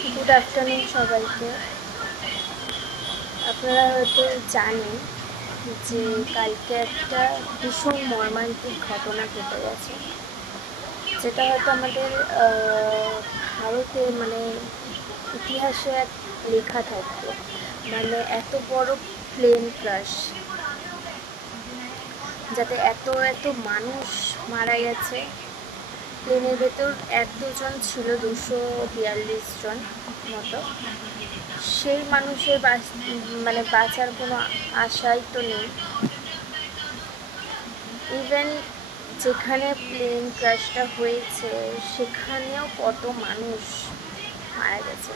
Good afternoon সবাইকে। আপনারা হয়তো জানেন যে কালকে একটা ভীষণ মর্মান্তিক ঘটনা ঘটে গেছে, যেটা হয়তো আমাদের ভারতের ইতিহাসে এক লেখা থাকবে। এত বড় প্লেন ক্রাশ, যাতে এত এত মানুষ মারা গেছে। প্লেনের ভেতর এতজন ছিল, 242 জন মতো। সেই মানুষের বাঁচার কোনো আশাই তো নেই। ইভেন যেখানে প্লেন ক্র্যাশটা হয়েছে সেখানেও কত মানুষ মারা গেছে।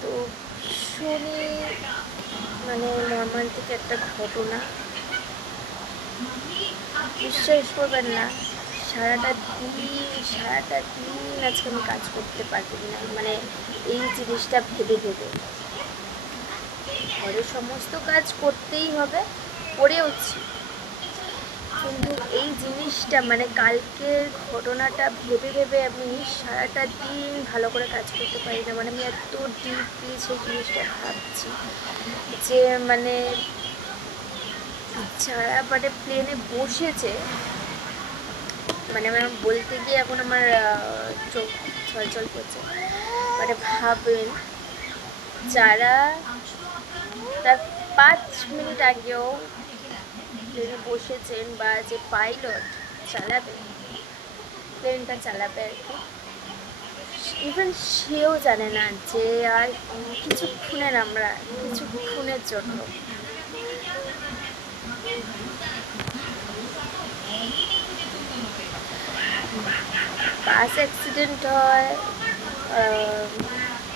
তো ভীষণই মর্মান্তিক একটা ঘটনা। বিশ্বাস করবেন না, সারাটা দিন আজকে আমি কাজ করতে পারতাম না। এই জিনিসটা ভেবে ঘরের সমস্ত কাজ করতেই হবে, করেওছি, কিন্তু এই জিনিসটা কালকের ঘটনাটা ভেবে আমি সারাটা দিন ভালো করে কাজ করতে পারি না। আমি এত ডিপলি সেই জিনিসটা ভাবছি যে যারা প্লেনে বসেছে, আমার বলতে গিয়ে এখন আমার চোখ ছলছল করছে। ভাবেন, যারা তার 5 মিনিট আগেও প্লেনে বসেছেন, বা যে পাইলট চালাবে, প্লেনটা চালাবে আর কি, ইভেন সেও জানে না যে আর কিছুক্ষণের জন্য বাস অ্যাক্সিডেন্ট হয়,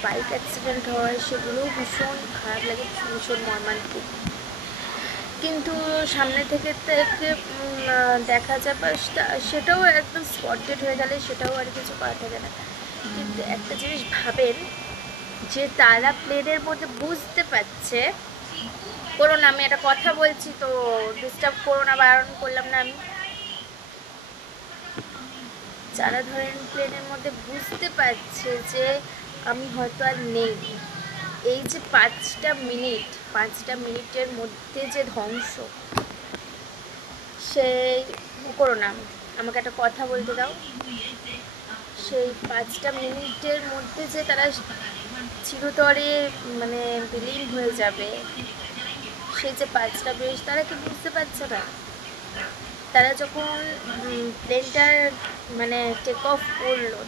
বাইক অ্যাক্সিডেন্ট হয়, সেগুলোও ভীষণ খারাপ লাগে, ভীষণ মর্মান্তিক। কিন্তু সামনে থেকে দেখা যাবে, সেটাও একদম স্পটেড হয়ে গেলে সেটাও আর কিছু করা থাকে না। কিন্তু একটা জিনিস ভাবেন, যে তারা প্লেনের মধ্যে বুঝতে পারছে, করো না, আমি একটা কথা বলছি তো ডিস্টার্ব করো না, বারণ করলাম না আমি। যারা ধরেন প্লেনের মধ্যে বুঝতে পারছে যে আমি হয়তো আর নেই, এই যে 5টা মিনিটের মধ্যে যে ধ্বংস, সেই করো না, আমাকে একটা কথা বলতে দাও। সেই 5টা মিনিটের মধ্যে যে তারা চিরতরে বিলীন হয়ে যাবে, সেই যে 5টা মিনিট তারা কি বুঝতে পারছে না? তারা যখন প্লেনটা টেক অফ করলো